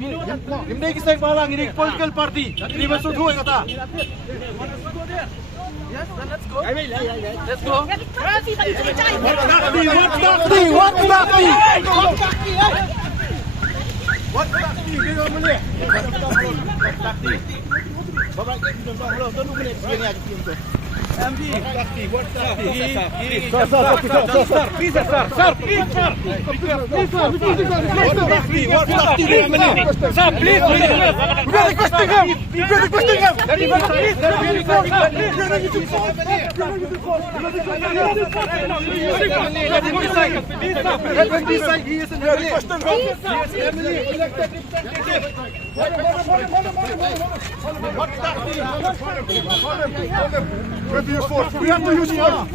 Ini kisah malang ini political party. Ini maksud gue kata. Yes, then let's go. Let's go. We have to use force.